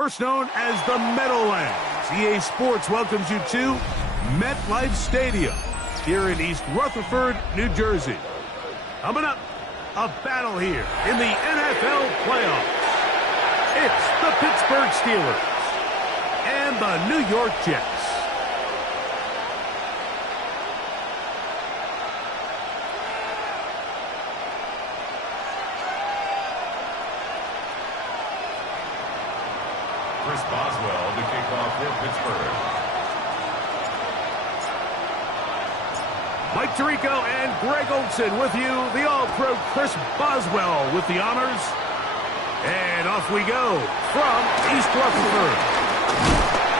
First known as the Meadowlands, EA Sports welcomes you to MetLife Stadium here in East Rutherford, New Jersey. Coming up, a battle here in the NFL playoffs. It's the Pittsburgh Steelers and the New York Jets. Chris Boswell to kick off for Pittsburgh. Mike Tirico and Greg Olson with you. The All-Pro Chris Boswell with the honors. And off we go from East Rutherford.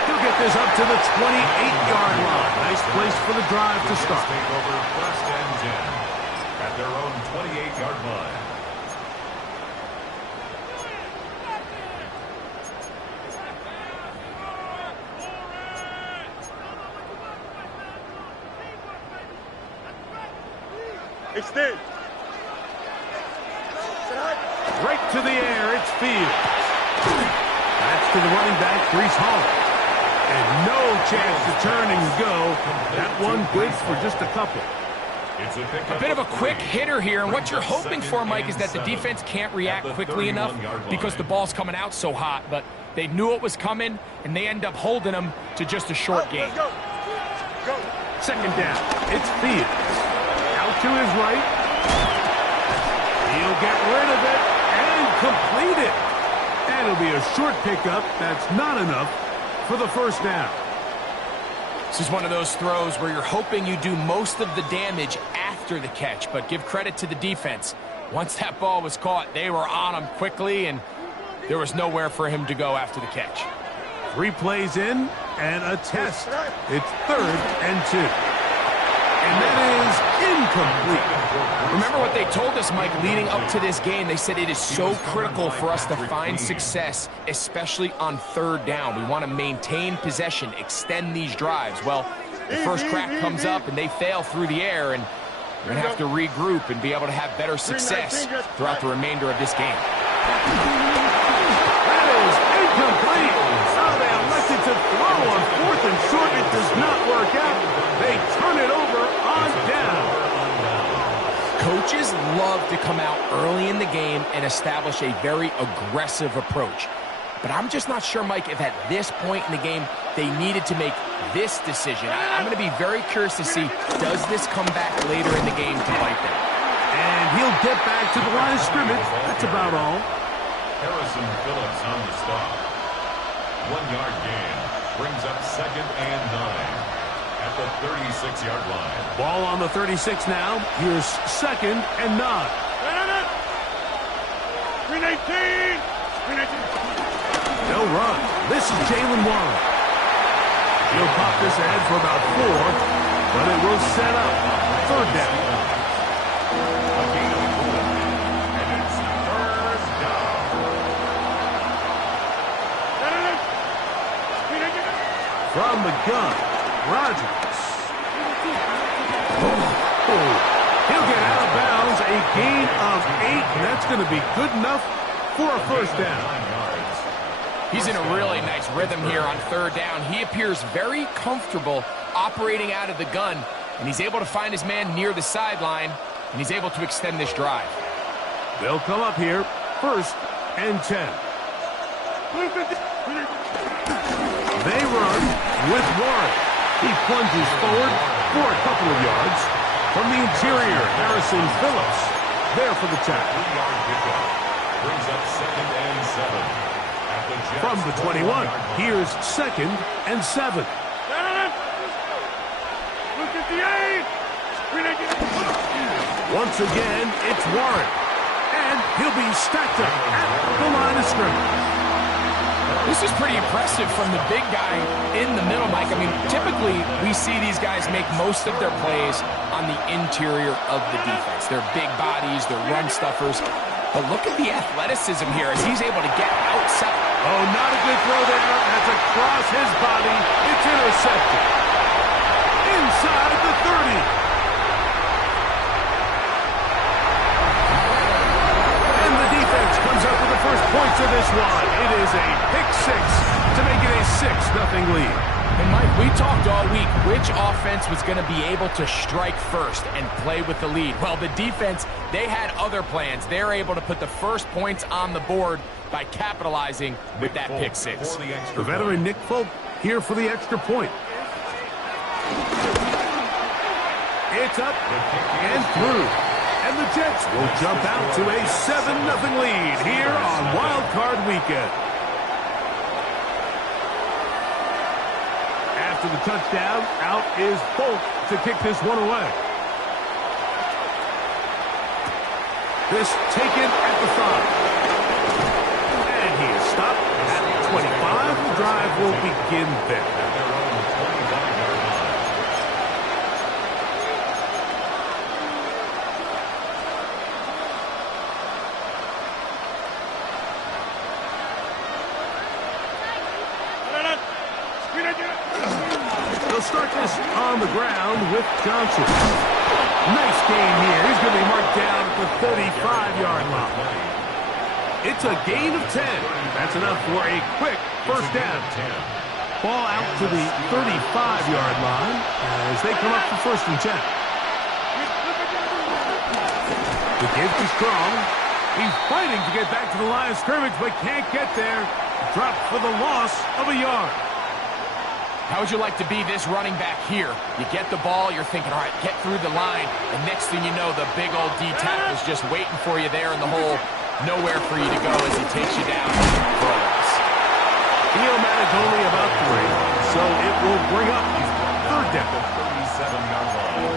He'll get this up to the 28-yard line. Nice place for the drive to start. Take over first and 10 at their own 28-yard line. Extend. Right to the air, it's Fields. That's to the running back, Breece Hall. And no chance to turn and go. That one good for just a couple. A bit of a quick hitter here, and what you're hoping for, Mike, is that the defense can't react quickly enough because the ball's coming out so hot, but they knew it was coming, and they end up holding them to just a short gain. Second down, it's Fields. Out to his right. He'll get rid of it and complete it. And it'll be a short pickup. That's not enough for the first down. This is one of those throws where you're hoping you do most of the damage after the catch, but give credit to the defense. Once that ball was caught, they were on him quickly, and there was nowhere for him to go after the catch. 3 plays in and a test. It's 3rd and 2. And that is incomplete. Remember what they told us, Mike, leading up to this game. They said it is so critical for us to find success, especially on 3rd down. We want to maintain possession, extend these drives. Well, the first crack comes up and they fail through the air, and we're going to have to regroup and be able to have better success throughout the remainder of this game. That is incomplete. Oh, they elected to throw on 4th and short. It does not work out. They turn it over on down. Coaches love to come out early in the game and establish a very aggressive approach. But I'm just not sure, Mike, if at this point in the game they needed to make this decision. I'm going to be very curious to see, does this come back later in the game to bite them? And he'll get back to the line of scrimmage. That's about all. Harrison Phillips on the stop. 1-yard gain brings up 2nd and 9. At the 36-yard line. Ball on the 36 now. Here's 2nd and 9. Green 18. No run. This is Jalen Warren. He'll pop this ahead for about 4, but it will set up 3rd down. A gain of 4. And it's 3rd down. From the gun. Rodgers. He'll get out of bounds. A gain of 8, and that's going to be good enough for a first down. He's in a really nice rhythm here on 3rd down. He appears very comfortable operating out of the gun, and he's able to find his man near the sideline, and he's able to extend this drive. They'll come up here, 1st and 10. They run with Warren. He plunges forward for a couple of yards. From the interior, Harrison Phillips there for the tackle. 3-yard pickup brings up 2nd and 7. At the Jets From the 21, here's 2nd and 7. Once again, it's Warren. And he'll be stacked up at the line of scrimmage. This is pretty impressive from the big guy in the middle, Mike. I mean, typically we see these guys make most of their plays on the interior of the defense. They're big bodies, they're run stuffers. But look at the athleticism here as he's able to get outside. Oh, not a good throw there. That's across his body. It's intercepted. Inside the 30. And the defense comes up with the first points of this one. It is a pick 6 lead. And Mike, we talked all week which offense was going to be able to strike first and play with the lead. Well, the defense, they had other plans. They're able to put the first points on the board by capitalizing with that pick six. The veteran Nick Folk here for the extra point. It's up and through. And the Jets will jump out to a 7-0 lead here on Wild Card Weekend. After the touchdown, out is Folk to kick this one away. This taken at the 5. And he is stopped at the 25. The drive will begin there. They'll start this on the ground with Johnson. Nice game here. He's going to be marked down at the 35-yard line. It's a gain of 10. That's enough for a quick first down. Ball out to the 35-yard line as they come up for 1st and 10. The give is strong. He's fighting to get back to the line of scrimmage, but can't get there. Dropped for the loss of a yard. How would you like to be this running back here? You get the ball, you're thinking, all right, get through the line, and next thing you know, the big old D tackle's just waiting for you there in the hole. Nowhere for you to go as he takes you down for a loss. He'll manage only about 3, so it will bring up 3rd down. 37-yard line.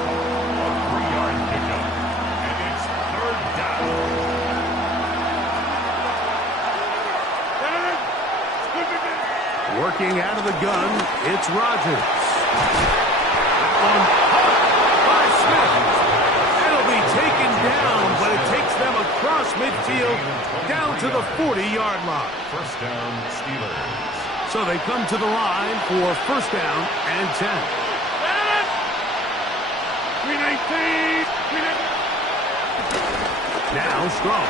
A 3-yard pickup. And it's 3rd down. Working out of the gun, it's Rodgers. That one by Smith. It'll be taken down, but it takes them across midfield down to the 40-yard line. 1st down, Steelers. So they come to the line for 1st down and 10. 319. Now Strong.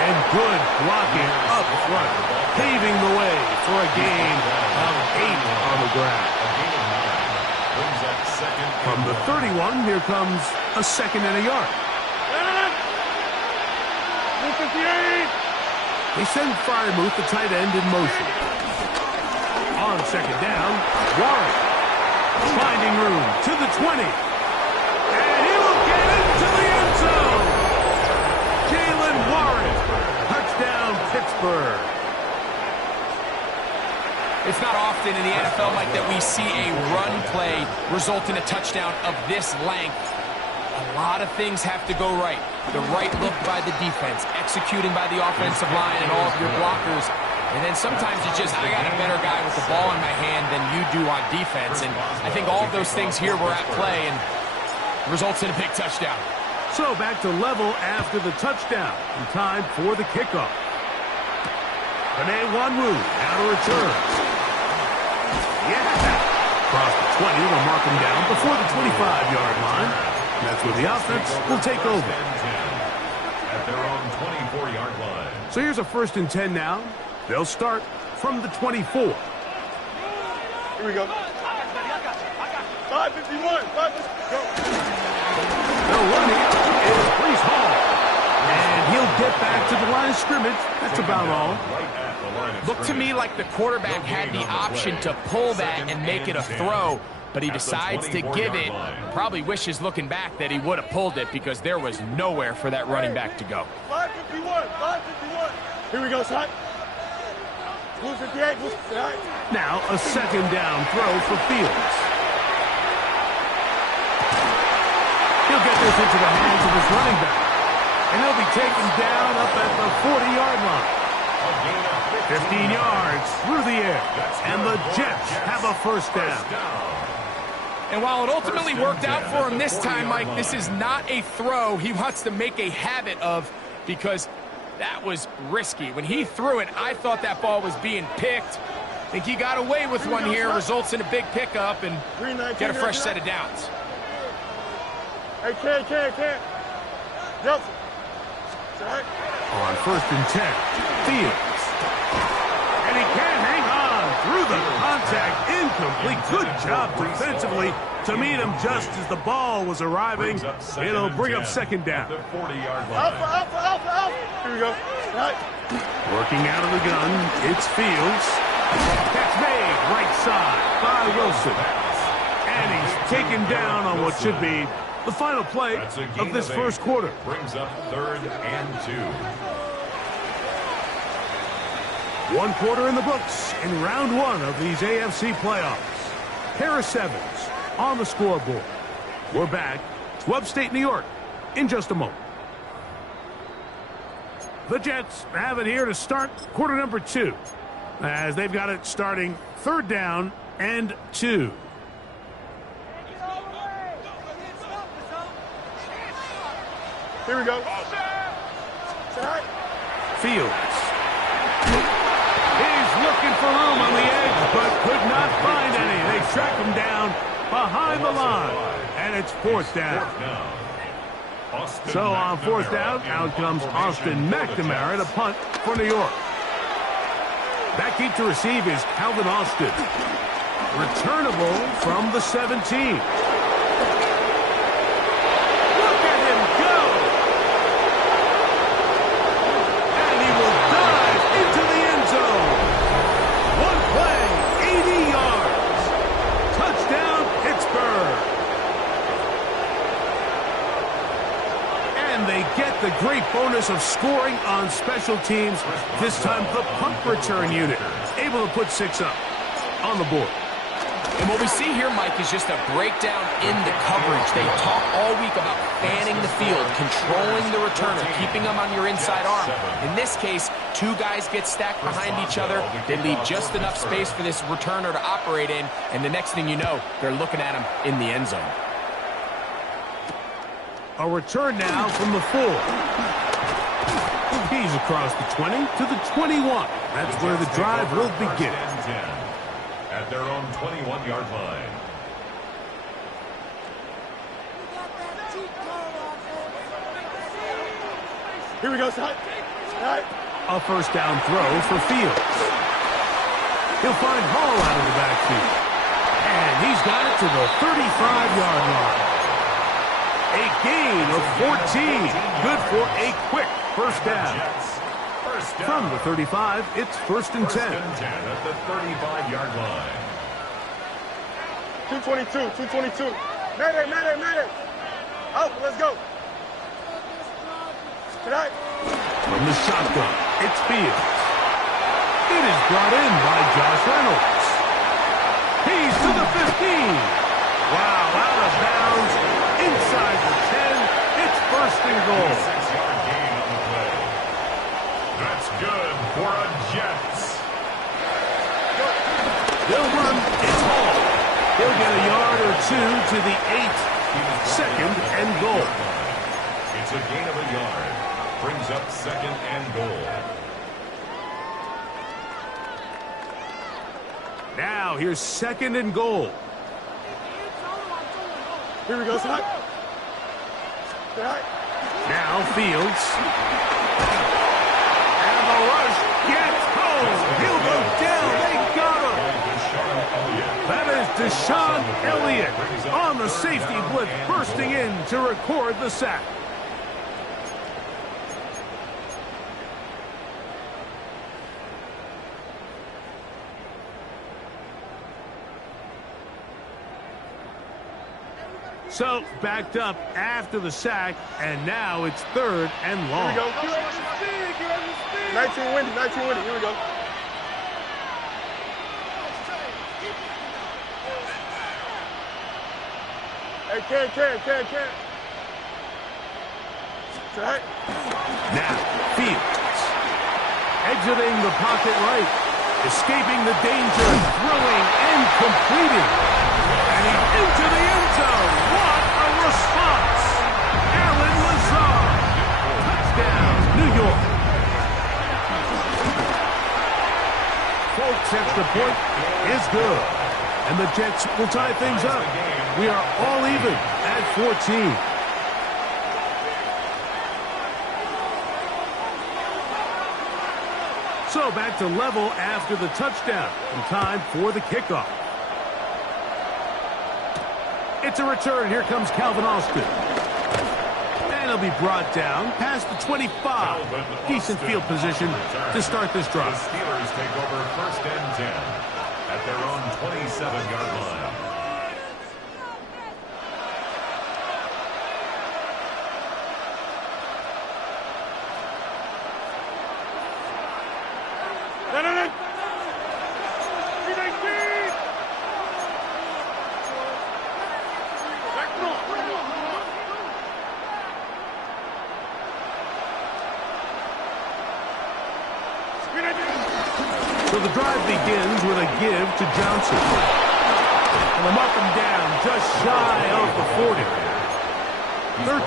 And good blocking up front, paving the way for a gain of 8 on the ground. Brings up 2nd. From the 31, here comes a 2nd and a yard. 158. They send Fryermuth, the tight end, in motion. On 2nd down, Warren finding room to the 20. And he will get into the end zone. Jalen Warren, touchdown Pittsburgh. It's not often in the NFL, Mike, that we see a run play result in a touchdown of this length. A lot of things have to go right. The right look by the defense, executing by the offensive line and all of your blockers. And then sometimes it's just, I got a better guy with the ball in my hand than you do on defense. And I think all of those things here were at play and results in a big touchdown. So back to level after the touchdown. In time for the kickoff. Panay Wanwu now to return. Yeah. Across the 20, they'll mark him down before the 25-yard line. And that's where the offense will take over. At their own 24-yard line. So here's a 1st and 10 now. They'll start from the 24. Here we go. 551. 551. Go. They'll run it. It's Breece Hall. And he'll get back to the line of scrimmage. That's about all. Looked to me like the quarterback had the option to pull that and make it a throw, but he decides to give it. Probably wishes looking back that he would have pulled it because there was nowhere for that running back to go. 551. 551. Here we go, son. 258. Now a 2nd down throw for Fields. He'll get this into the hands of his running back. And he'll be taken down up at the 40-yard line. 15 yards through the air. And the Jets have a 1st down. And while it ultimately worked out for him this time, Mike, this is not a throw he wants to make a habit of because that was risky. When he threw it, I thought that ball was being picked. I think he got away with one here, results in a big pickup, and get a fresh set of downs. Hey, can't. Nelson. On 1st and 10, Fields. And he can't hang on. through the contact, incomplete. Good job defensively to meet him just as the ball was arriving. It'll bring up second down. 40-yard line. Alpha. Here we go. Right. Working out of the gun, it's Fields. Catch made, right side by Wilson. And he's taken down on what should be the final play of this first quarter. Brings up 3rd and 2. 1 quarter in the books in round 1 of these AFC playoffs. Pair of sevens on the scoreboard. We're back to upstate New York in just a moment. The Jets have it here to start quarter number 2, as they've got it starting 3rd down and 2. Here we go. Fields. He's looking for room on the edge, but could not find any. They track him down behind the line, and it's 4th down. So on 4th down, out comes Austin McNamara to punt for New York. Back deep to receive is Calvin Austin. Returnable from the 17. Look at him go! And he will dive into the end zone. One play, 80 yards. Touchdown, Pittsburgh. And they get the great bonus of scoring on special teams. This time, the punt return unit able to put 6 up on the board. And what we see here, Mike, is just a breakdown in the coverage. They talk all week about fanning the field, controlling the returner, keeping them on your inside arm. In this case, 2 guys get stacked behind each other. They leave just enough space for this returner to operate in, and the next thing you know, they're looking at him in the end zone. A return now from the 4. He's across the 20 to the 21. That's where the drive will begin. At their own 21-yard line. Here we go, son. Right. A first down throw for Fields. He'll find Hall out of the backfield. And he's got it to the 35-yard line. A gain of 14. Good for a quick first down. From the 35, it's 1st and 10. At the 35-yard line. 222. Mayday. Oh, let's go. Tonight. From the shotgun, it's Fields. It is brought in by Josh Reynolds. He's to the 15. Wow, out of bounds. Inside the 10. It's 1st and goal. 6-yard gain on the play. That's good for a Jets. They'll run. It's Hall. He'll get a yard or 2 to the 8. 2nd and goal. It's a gain of a yard. Brings up 2nd and goal. Now here's 2nd and goal. Here we go, son. Right. Now Fields. And the rush gets home. He'll go down. They got him. That is Deshaun Elliott on the safety blitz, bursting in to record the sack. So, backed up after the sack, and now it's 3rd and long. Here we go. 19 winning. Here we go. Hey, can. Right. Now, Fields. Exiting the pocket right. Escaping the danger. Throwing and completing. And he's into the end zone. What a response. Allen Lazard. Touchdown, New York. Folks, extra point is good. And the Jets will tie things up. We are all even at 14. So back to level after the touchdown. And time for the kickoff. It's a return. Here comes Calvin Austin. And he'll be brought down past the 25. Decent field position to start this drive. The Steelers take over 1st and 10 at their own 27-yard line. So the drive begins with a give to Johnson. And they'll mark him down just shy of the 40.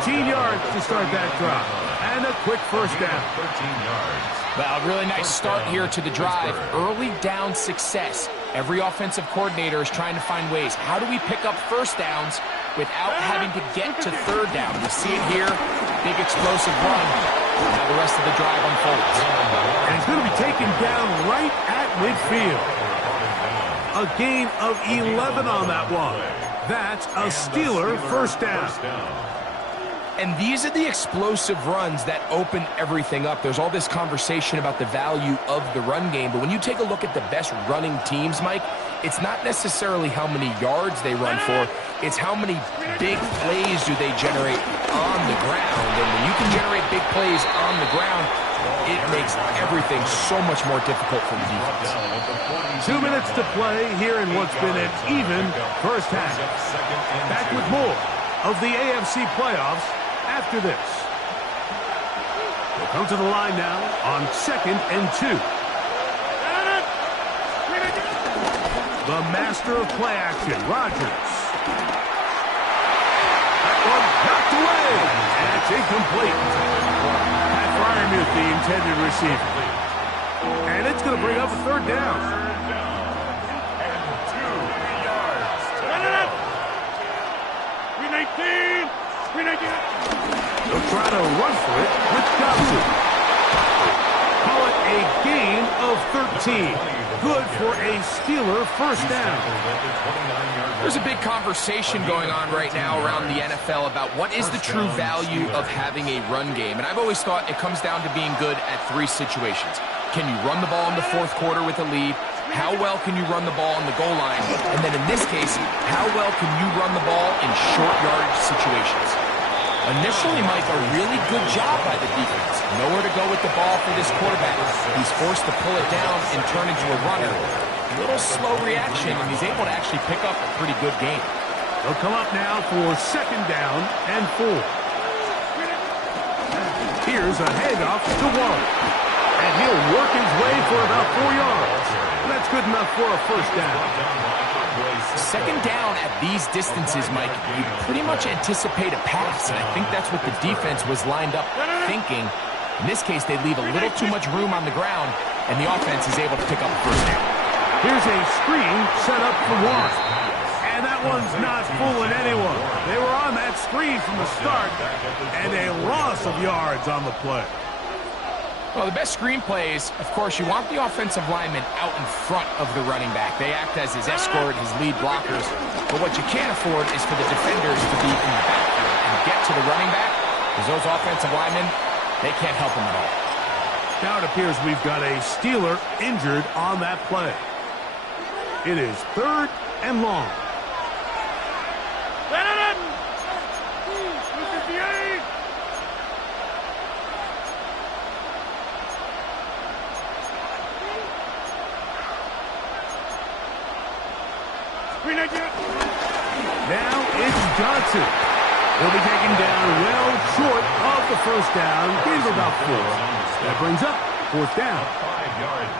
13 yards to start that drive. And a quick first down. 13 yards. Well, really nice start here to the drive. Early down success. Every offensive coordinator is trying to find ways. How do we pick up first downs without having to get to third down? We see it here. Big explosive run. Now the rest of the drive unfolds. And he's going to be taken down right at midfield. A gain of 11 on that one. That's a Steeler first down. And these are the explosive runs that open everything up. There's all this conversation about the value of the run game, but when you take a look at the best running teams, Mike, it's not necessarily how many yards they run for, it's how many big plays do they generate on the ground. And when you can generate big plays on the ground, it makes everything so much more difficult for the defense. 2 minutes to play here in what's been an even first half. Back with more of the AFC playoffs after this. We'll come to the line now on 2nd and 2. The master of play action, Rodgers. That one knocked away, and it's incomplete. Pat Fryermuth, the intended receiver. And it's going to bring up a third down. And 2 yards to go. They'll try to run for it with Johnson. Call it a gain of 13. Good for a Steeler first down. There's a big conversation going on right now around the NFL about what is the true value of having a run game. And I've always thought it comes down to being good at 3 situations. Can you run the ball in the 4th quarter with a lead? How well can you run the ball on the goal line? And then in this case, how well can you run the ball in short yardage situations? Initially, Mike, a really good job by the defense. Nowhere to go with the ball for this quarterback. He's forced to pull it down and turn into a runner. A little slow reaction, and he's able to actually pick up a pretty good game. They'll come up now for 2nd down and 4. Here's a handoff to Waller. And he'll work his way for about 4 yards. That's good enough for a first down. 2nd down at these distances, Mike, you pretty much anticipate a pass, and I think that's what the defense was lined up thinking. In this case, they leave a little too much room on the ground, and the offense is able to pick up a first down. Here's a screen set up for one. And that one's not fooling anyone. They were on that screen from the start, and a loss of yards on the play. Well, the best screenplays, of course, you want the offensive lineman out in front of the running back. They act as his escort, his lead blockers. But what you can't afford is for the defenders to be in the backfield and get to the running back, because those offensive linemen, they can't help him at all. Now it appears we've got a Steeler injured on that play. It is 3rd and long. Now it's Johnson. He'll be taken down well short of the first down. Gain of about 4. That brings up 4th down.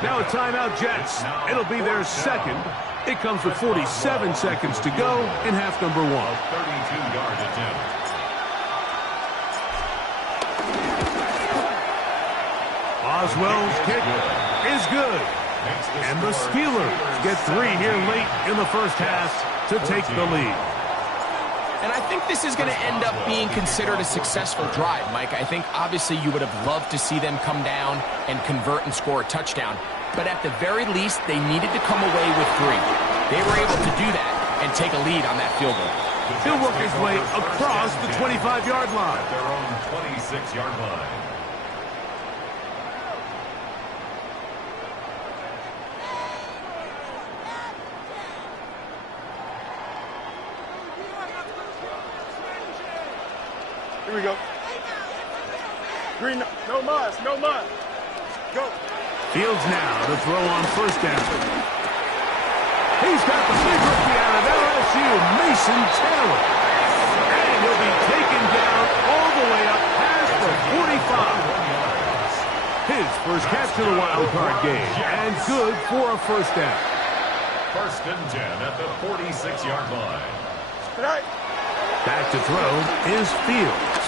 Now a timeout, Jets. It'll be their 2nd. It comes with 47 seconds to go in half number 1. 32-yard attempt. Oswell's kick is good. And the Steelers get 3 here late in the first half to take the lead. And I think this is going to end up being considered a successful drive, Mike. I think obviously you would have loved to see them come down and convert and score a touchdown. But at the very least, they needed to come away with 3. They were able to do that and take a lead on that field goal. He'll work his way across the 25-yard line. At their own 26-yard line. Here we go. Green, no mas, no mas. Go. Fields now to throw on first down. He's got the big rookie out of LSU, Mason Taylor. And he'll be taken down all the way up past the 45. His first catch of the wild card game, and good for a first down. 1st and 10 at the 46-yard line. Right. Back to throw is Fields.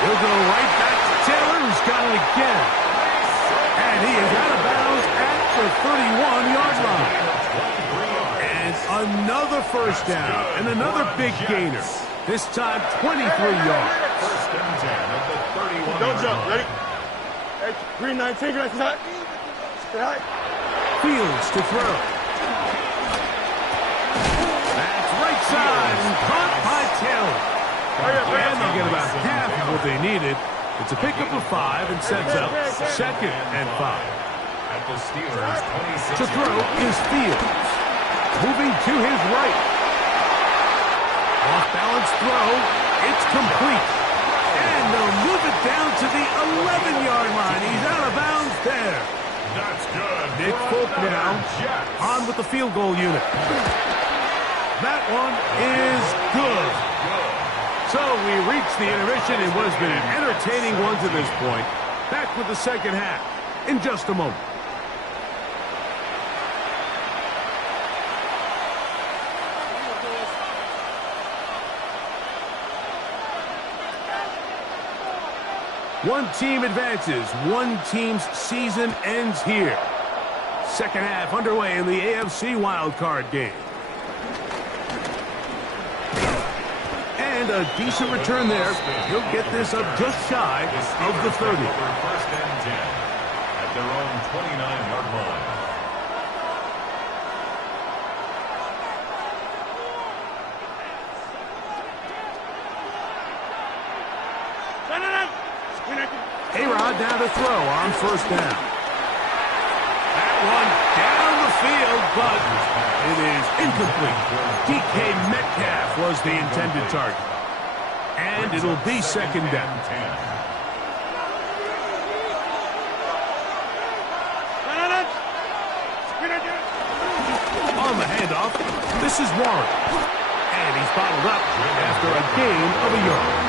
He'll go right back to Taylor, who's got it again. And he is out of bounds at the 31-yard line. And another first down, and another big gainer. This time 23 yards. 1st and 10 at the 31. Don't jump. Ready? Hey, green 19, green 19. Right. Fields to throw. That's right side, and caught by Taylor. And they'll get about half of what they needed. It's a pickup of 5 and sets up 2nd and 5. At the Steelers' 26. To throw is Fields. Moving to his right. Off balance throw. It's complete. And they'll move it down to the 11-yard line. He's out of bounds there. That's good. Nick Folk now on with the field goal unit. That one is good. So we reached the intermission in what has been an entertaining one to this point. Back with the second half in just a moment. One team advances. One team's season ends here. Second half underway in the AFC wildcard game. And a decent return there. He'll get this up just shy of the 30. 1st and 10 at their own 29-yard line. A-Rod now to throw on first down. That one down the field, but it is incomplete. DK Metcalf was the intended target. And it'll be second down. On the handoff, this is Warren. And he's bottled up after a gain of a yard.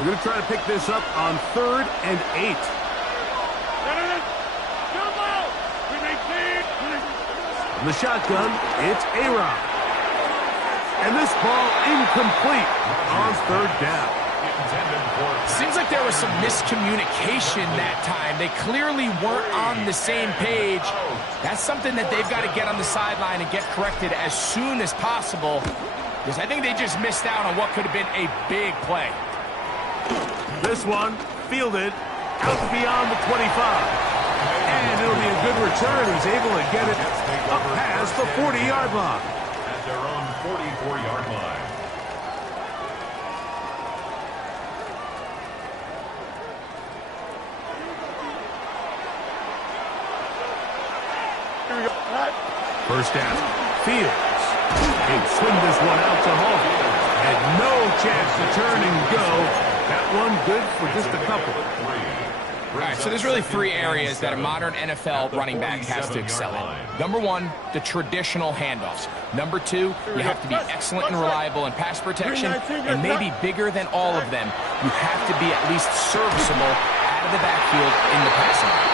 We're going to try to pick this up on 3rd and 8. From the shotgun, it's A-Rod. And this ball incomplete on 3rd down. Seems like there was some miscommunication that time. They clearly weren't on the same page. That's something that they've got to get on the sideline and get corrected as soon as possible, because I think they just missed out on what could have been a big play. This one fielded out beyond the 25. And it'll be a good return. He's able to get it up past the 40-yard line. At their own 44-yard line. Here we go. Right. First down. Fields. He'll swing this one out to home. And no chance to turn and go. That one good for just a couple. All right, so there's really 3 areas that a modern NFL running back has to excel in. Number 1, the traditional handoffs. Number 2, you have to be excellent and reliable in pass protection. And maybe bigger than all of them, you have to be at least serviceable out of the backfield in the passing game.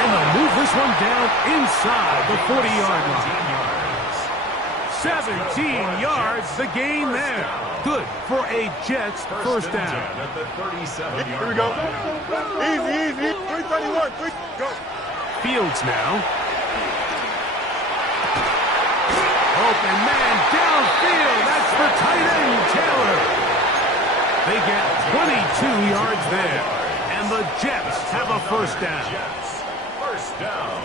And they'll move this one down inside the 40-yard line. 17 yards, the gain there. Good for a Jets first down. At the 37-yard Here we go. line. Easy. 331. Go. Fields now. Open man downfield. That's for tight end Taylor. They get 22 yards there. And the Jets have a first down. Jets, first down.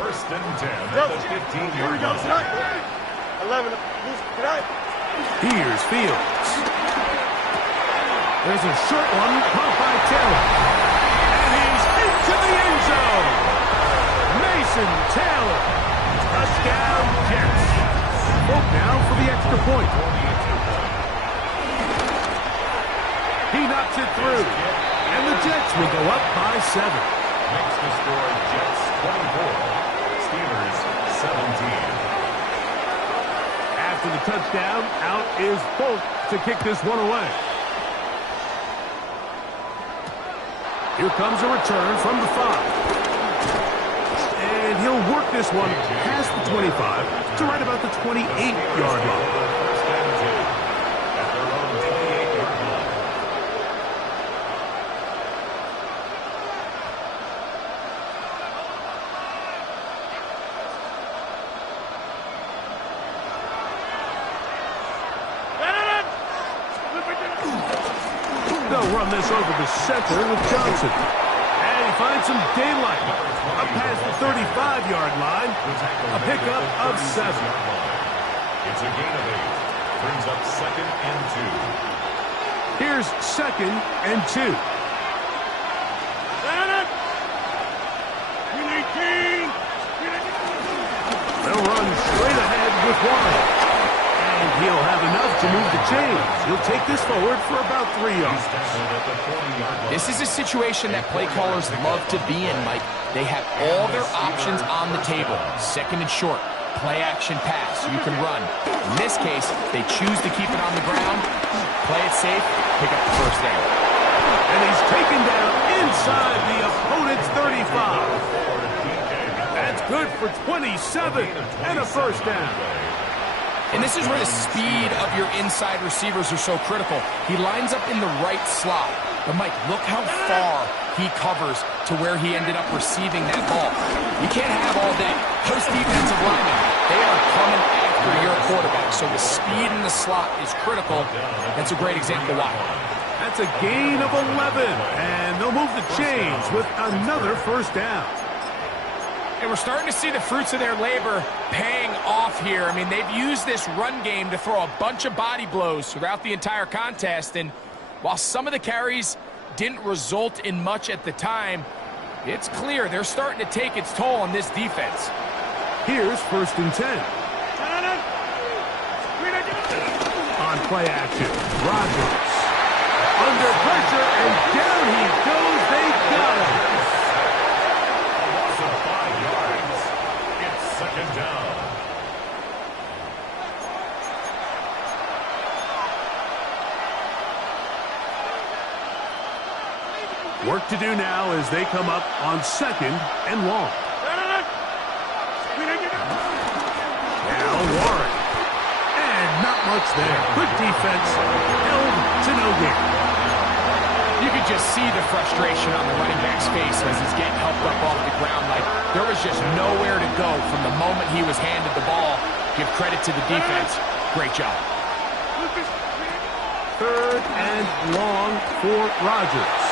First and 10 Go. at the Here we 15-yard go line. tonight. 11. Tonight. Here's Fields. There's a short one caught by Taylor. And he's into the end zone. Mason Taylor. Touchdown, Jets. Vote now for the extra point. He knocks it through. And the Jets will go up by 7. Makes the score Jets 24. Steelers 17. After the touchdown, out is Folk to kick this one away. Here comes a return from the 5. And he'll work this one past the 25 to right about the 28-yard line. First and 10 at their own 28-yard line. They'll run this over the center with Johnson. And he finds some daylight. Up past the 35-yard line. A pickup of 7. It's a gain of 8. Brings up second and 2. Here's second and 2. They'll run straight ahead with one. And he'll have enough to move the chains. He'll take this forward for about 3 yards. This is a situation that play callers love to be in, Mike. They have all their options on the table. Second and short, play action pass. You can run. In this case, they choose to keep it on the ground, play it safe, pick up the first down. And he's taken down inside the opponent's 35. That's good for 27 and a first down. And this is where the speed of your inside receivers are so critical. He lines up in the right slot. But, Mike, look how far he covers to where he ended up receiving that ball. You can't have all day. Those defensive linemen, they are coming after your quarterback. So the speed in the slot is critical. That's a great example why. That's a gain of 11. And they'll move the chains with another first down. And we're starting to see the fruits of their labor paying off here. I mean, they've used this run game to throw a bunch of body blows throughout the entire contest. And while some of the carries didn't result in much at the time, it's clear they're starting to take its toll on this defense. Here's first and 10. On play action, Rodgers. Under pressure, and down he goes. They got him. Loss of 5 yards. It's second down. Work to do now as they come up on second and long. Now Warren. And not much there. Good defense. Held to no gain. You could just see the frustration on the running back's face as he's getting helped up off the ground. Like, there was just nowhere to go from the moment he was handed the ball. Give credit to the defense. Great job. Third and long for Rodgers.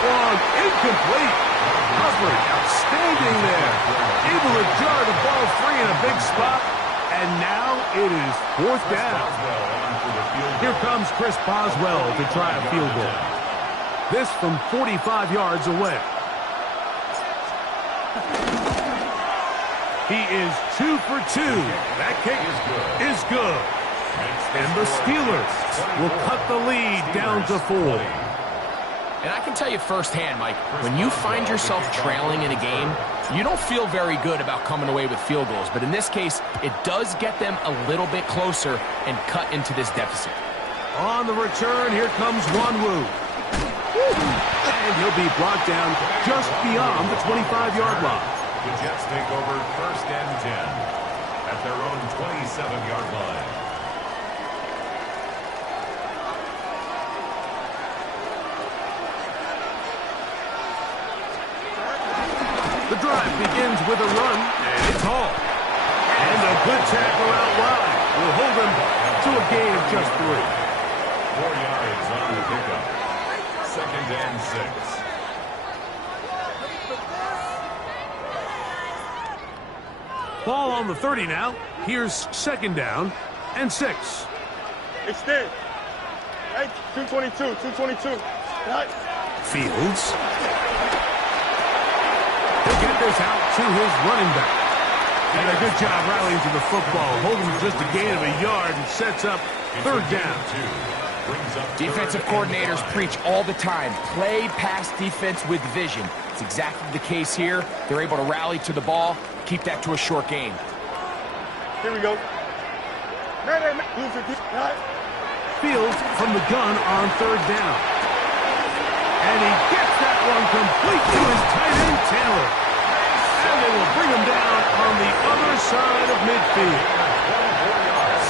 Long, incomplete. Coverage, outstanding there. Able to jar the ball free in a big spot. And now it is fourth down. Here comes Chris Boswell to try a field goal. This from 45 yards away. He is 2 for 2. That kick is good. And the Steelers will cut the lead down to 4. And I can tell you firsthand, Mike, when you find yourself trailing in a game, you don't feel very good about coming away with field goals. But in this case, it does get them a little bit closer and cut into this deficit. On the return, here comes Wanwu. And he'll be brought down just beyond the 25-yard line. The Jets take over first and 10 at their own 27-yard line. The drive begins with a run, and it's hauled. And a good tackle out wide will hold them to a gain of just 3. 4 yards on the pickup. 2nd and 6. Ball on the 30 now. Here's 2nd down and 6. Extend. Hey, 222, 222. Right. Fields. He'll get this out to his running back. And a good job rallying to the football. Holding just a gain of a yard and sets up 3rd down. Defensive coordinators preach all the time. Play pass defense with vision. It's exactly the case here. They're able to rally to the ball, keep that to a short gain. Here we go. Fields from the gun on 3rd down. And he gets that one complete to his tight end, Taylor. And they will bring him down on the other side of midfield.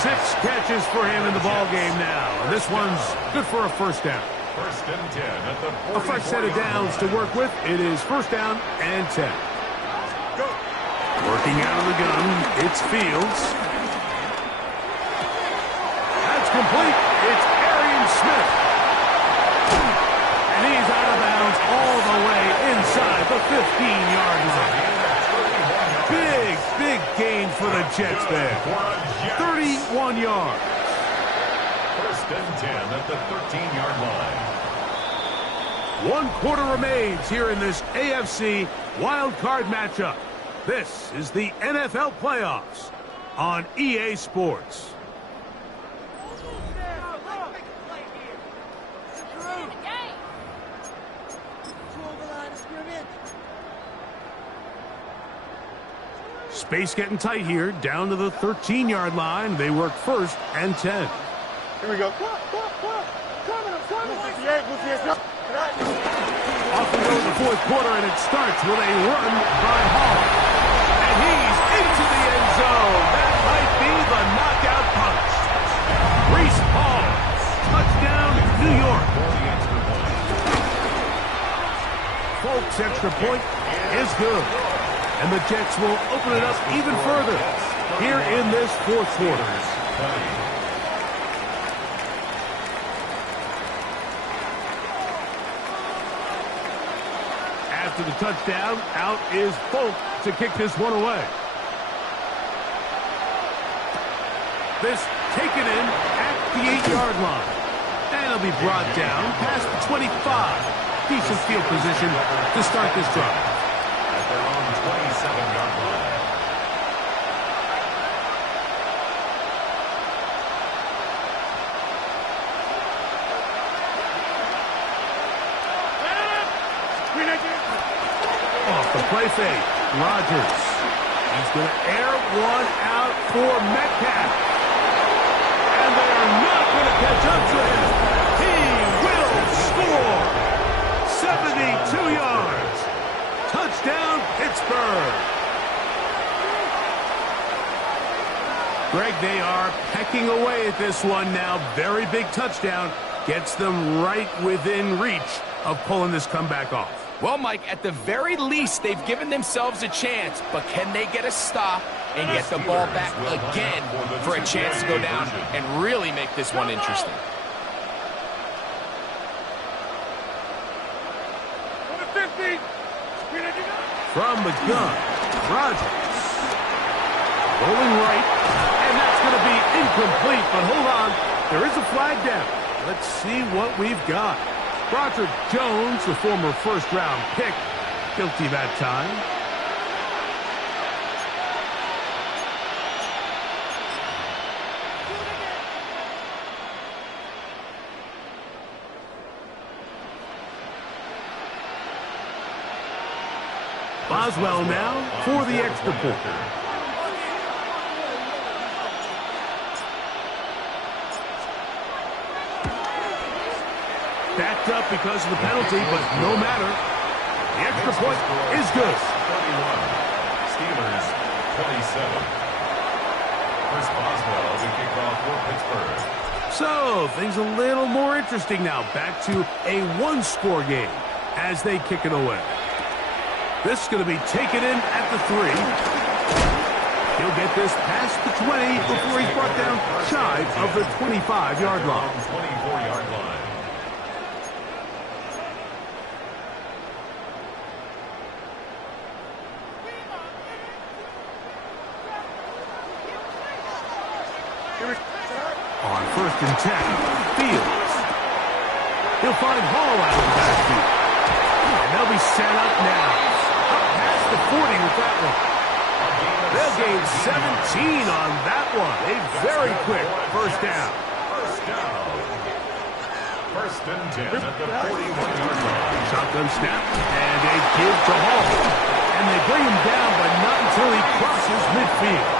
6 catches for him in the ball game now. And this one's good for a 1st down. 1st and 10 at the 44. A fresh set of downs to work with. It is 1st down and 10. Go. Working out of the gun, it's Fields. That's complete. It's Arian Smith. And he's out of bounds all the way inside the 15-yard line. Big gain for the Jets there. 31 yards. 1st and 10 at the 13-yard line. 1 quarter remains here in this AFC wild card matchup. This is the NFL playoffs on EA Sports. Space getting tight here, down to the 13-yard line. They work 1st and 10. Here we go. Coming. Off we go in the 4th quarter, and it starts with a run by Hall. And he's into the end zone. That might be the knockout punch. Reese Hall, touchdown, New York. Folks, extra point is good. And the Jets will open it up even further here in this 4th quarter. After the touchdown, out is Folk to kick this one away. This taken in at the 8-yard line. And it'll be brought down past the 25. Decent field position to start this drive. At their own 27-yard line. Off the play fake, Rodgers. He's going to air one out for Metcalf. And they are not going to catch up to him. He will score. 72 yards. Touchdown, Pittsburgh. Greg, they are pecking away at this one now. Very big touchdown. Gets them right within reach of pulling this comeback off. Well, Mike, at the very least, they've given themselves a chance, but can they get a stop and get the ball back again for a chance to go down and really make this one interesting? From the gun, Rodgers. Rolling right, and that's going to be incomplete, but hold on, there is a flag down. Let's see what we've got. Broderick Jones, the former first-round pick, guilty that time. Boswell now for the extra point. Backed up because of the penalty, but no matter. The extra point is good. 31. Steelers 27. Chris Boswell to kick off for Pittsburgh. So, things a little more interesting now. Back to a one-score game as they kick it away. This is going to be taken in at the 3. He'll get this past the 20 before he's brought down shy of the 25-yard line. 24-yard line. On 1st and 10, Fields. He'll find Hall out of the backfield. And they'll be set up now. Up past the 40 with that one. They'll gain 17 on that one. A very quick first down. First down. 1st and 10 at the 41-yard line. Shotgun snap, and a give to Hall. And they bring him down, but not until he crosses midfield.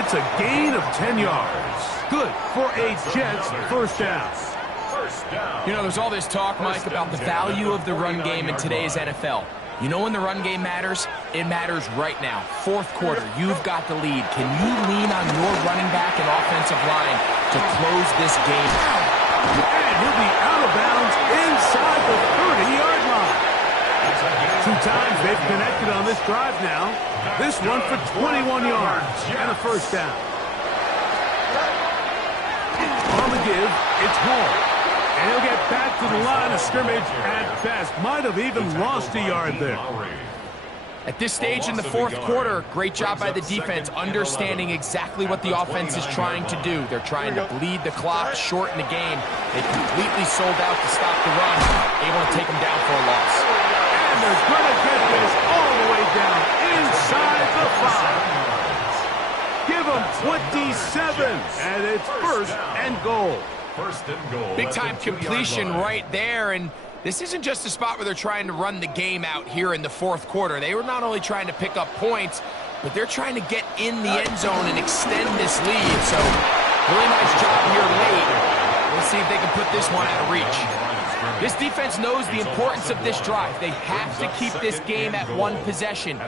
It's a gain of 10 yards. Good for a Jets first down. You know, there's all this talk, Mike, about the value of the run game in today's NFL. You know when the run game matters? It matters right now. 4th quarter, you've got the lead. Can you lean on your running back and offensive line to close this game out? And he'll be out of bounds inside the 30-yard line. 2 times they've connected on this drive now. This one for 21 yards and a first down. On the give, it's Hall. And he'll get back to the line of scrimmage at best. Might have even lost a yard there. At this stage in the 4th quarter, great job by the defense, understanding exactly what the offense is trying to do. They're trying to bleed the clock, shorten the game. They completely sold out to stop the run, able to take them down for a loss. And they're going to get this all the way down inside the 5. Give them 27, and it's 1st and goal. 1st and goal. Big time completion right there, and this isn't just a spot where they're trying to run the game out here in the 4th quarter. They were not only trying to pick up points, but they're trying to get in the end zone and extend this lead. So, really nice job here late. Let's see if they can put this one out of reach. This defense knows the importance of this drive. They have to keep this game at 1 possession.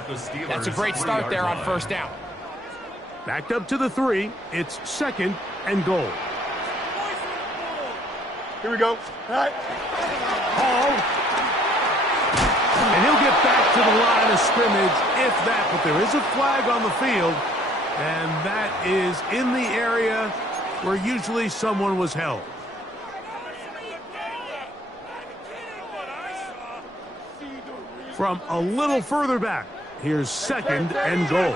That's a great start there on 1st down. Backed up to the 3. It's 2nd and goal. Here we go. All right. Hall. And he'll get back to the line of scrimmage, if that. But there is a flag on the field, and that is in the area where usually someone was held. From a little further back, here's 2nd and goal.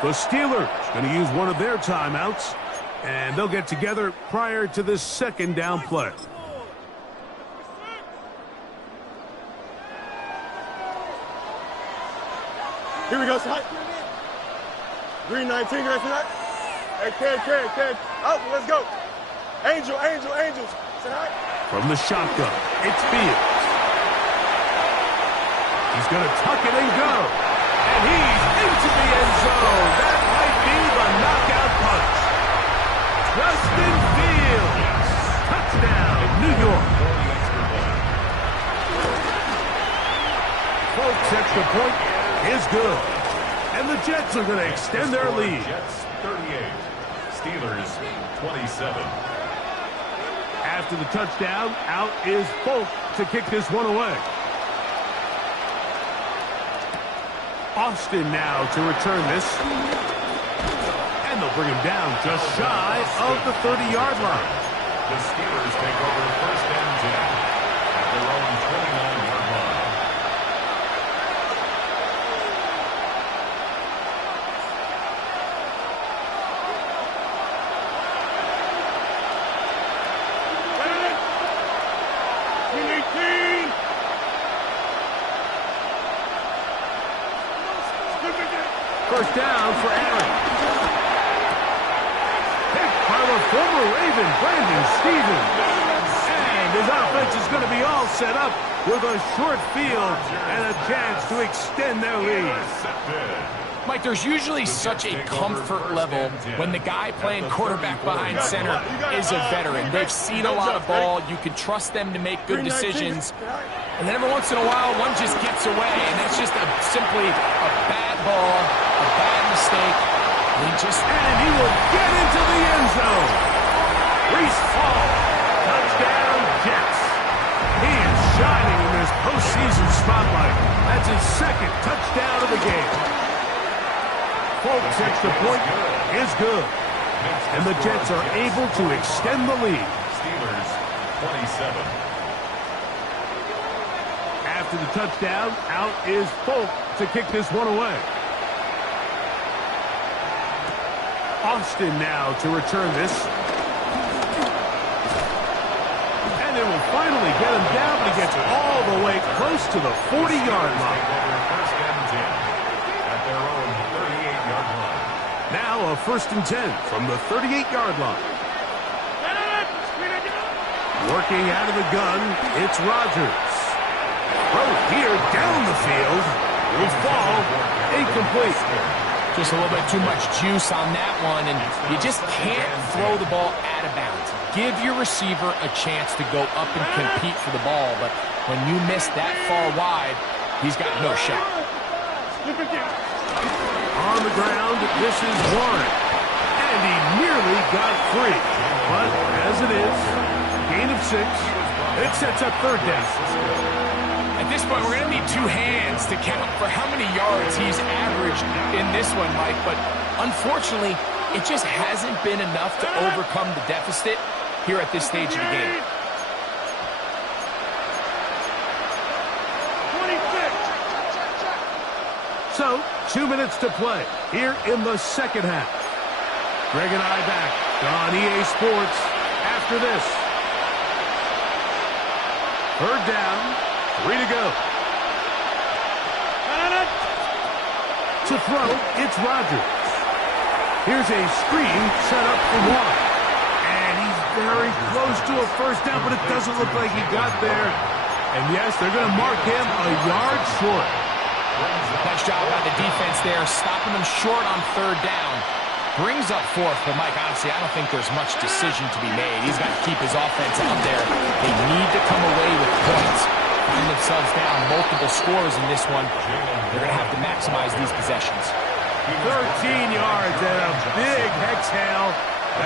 The Steelers going to use one of their timeouts. And they'll get together prior to this 2nd down play. Here we go, side. Green 19, green 19. Hey, Ken. Out, let's go. Angels. Side. From the shotgun, it's Fields. He's going to tuck it and go. And he's into the end zone. That might be the knockout punch. Justin Fields. Touchdown, New York. Folks, extra point is good. And the Jets are going to extend their lead. Jets 38, Steelers 27. After the touchdown, out is Folk to kick this one away. Austin now to return this. And they'll bring him down just shy of the 30-yard line. The Steelers take over 1st and 10 at their own 29-yard line. First down for Aaron. Picked by the former Raven, Brandon Stevens. And his offense is going to be all set up with a short field and a chance to extend their lead. Mike, there's usually such a comfort level when the guy playing quarterback behind center is a veteran. They've seen a lot of ball. You can trust them to make good decisions. And then every once in a while, one just gets away, and it's just simply a bad ball, a bad mistake, And he will get into the end zone. Reese Hall. Touchdown, Jets. He is shining in this postseason spotlight. That's his second touchdown of the game. Folks, extra point is good. And the Jets are able to extend the lead. Steelers 27. After the touchdown, out is Folk to kick this one away. Austin now to return this. And it will finally get him down, but he gets all the way close to the 40-yard line. First and 10 at their own 38-yard line. Now a 1st and 10 from the 38-yard line. Working out of the gun, it's Rodgers. Throw here down the field. Will fall incomplete. Just a little bit too much juice on that one, and you just can't throw the ball out of bounds. Give your receiver a chance to go up and compete for the ball, but when you miss that far wide, he's got no shot. On the ground, this is Warren. And he nearly got free. But as it is, gain of 6. It sets up 3rd down. At this point, we're going to need 2 hands to count for how many yards he's averaged in this one, Mike. But unfortunately, it just hasn't been enough to overcome the deficit here at this stage of the game. So, 2 minutes to play here in the second half. Greg and I back on EA Sports after this. 3rd down. 3 to go. To throw, it's Rodgers. Here's a screen set up for Warren. And he's very close to a 1st down, but it doesn't look like he got there. And yes, they're going to mark him a yard short. Nice job by the defense there, stopping them short on 3rd down. Brings up 4th, but Mike, honestly, I don't think there's much decision to be made. He's got to keep his offense out there. They need to come away with points. Find themselves down multiple scores in this one. They're going to have to maximize these possessions. 13 yards and a big exhale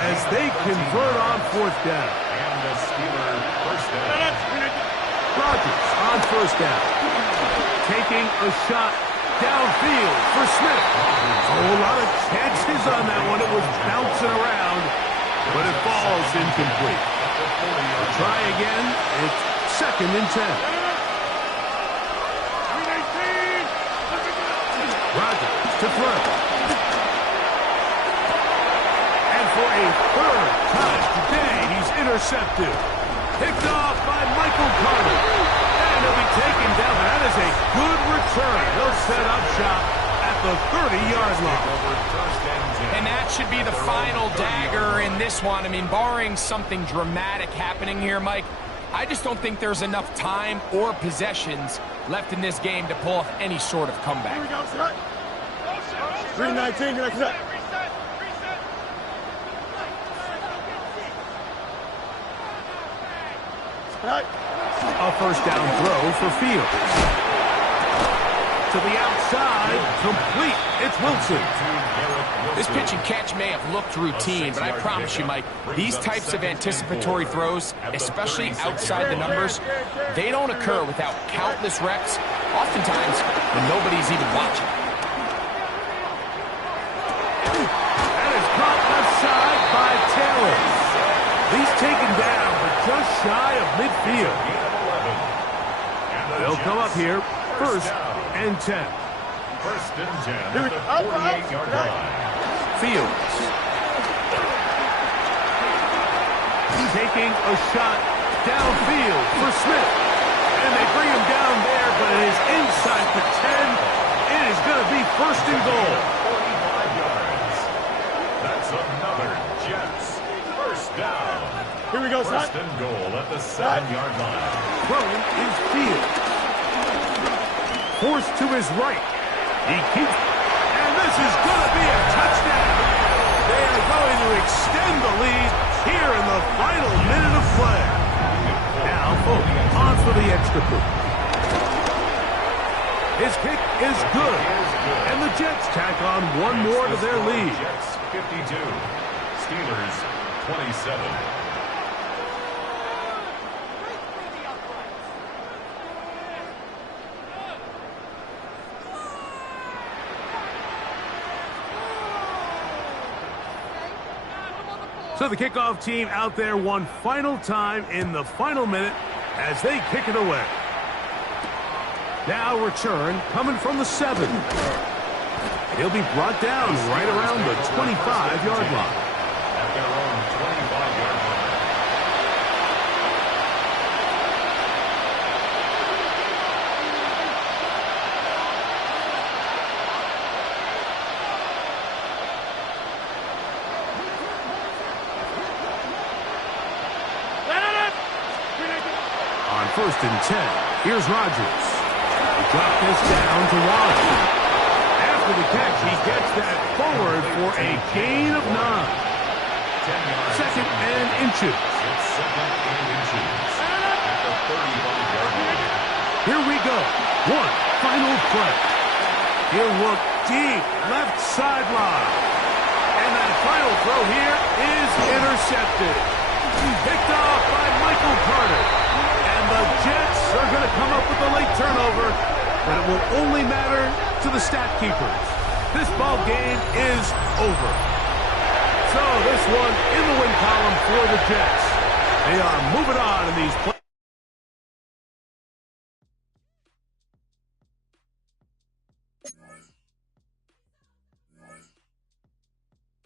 as they convert on 4th down. And the Steelers 1st down. Rodgers on 1st down. Taking a shot downfield for Smith. A whole lot of chances on that one. It was bouncing around, but it falls incomplete. Try again. It's 2nd and 10. Rodgers to throw. And for a 3rd time today, he's intercepted. Picked off by Michael Carter. And he'll be taken down. That is a good return. He'll set up shop at the 30-yard line. And that should be the final dagger in this one. I mean, barring something dramatic happening here, Mike, I just don't think there's enough time or possessions left in this game to pull off any sort of comeback. 3:19, next up. A 1st down throw for Fields. To the outside, complete. It's Wilson. This pitch and catch may have looked routine, but I promise you, Mike, these types of anticipatory throws, especially outside the numbers, they don't occur without countless reps, oftentimes when nobody's even watching. That is caught left side by Taylor. He's taken down, but just shy of midfield. They'll come up here, 1st and 10. 1st and 10 at the 48-yard line. Fields. Taking a shot downfield for Smith. And they bring him down there, but it is inside the 10. It is going to be 1st and goal. 45 yards. That's another Jets 1st down. Here we go, 1st and goal at the 7-yard line. Throwing is Fields. Forced to his right. He keeps, and this is going to be a touchdown. They are going to extend the lead here in the final minute of play. Now, on for the extra point. His kick is good. And the Jets tack on one more to their lead. Jets 52, Steelers 27. So the kickoff team out there one final time in the final minute as they kick it away. Now return coming from the 7. He'll be brought down right around the 25-yard line. At their own 25-yard line. On 1st and 10, here's Rodgers. He dropped this down to Wallace. After the catch, he gets that forward for a gain of 9. 2nd and inches. It's 2nd and inches. At the 35-yard line. Here we go. One final play. He'll look deep left sideline. And that final throw here is intercepted. Picked off by Michael Carter. And the Jets are going to come up with a late turnover, but it will only matter to the stat keepers. This ball game is over. So this one in the win column for the Jets. They are moving on in these plays.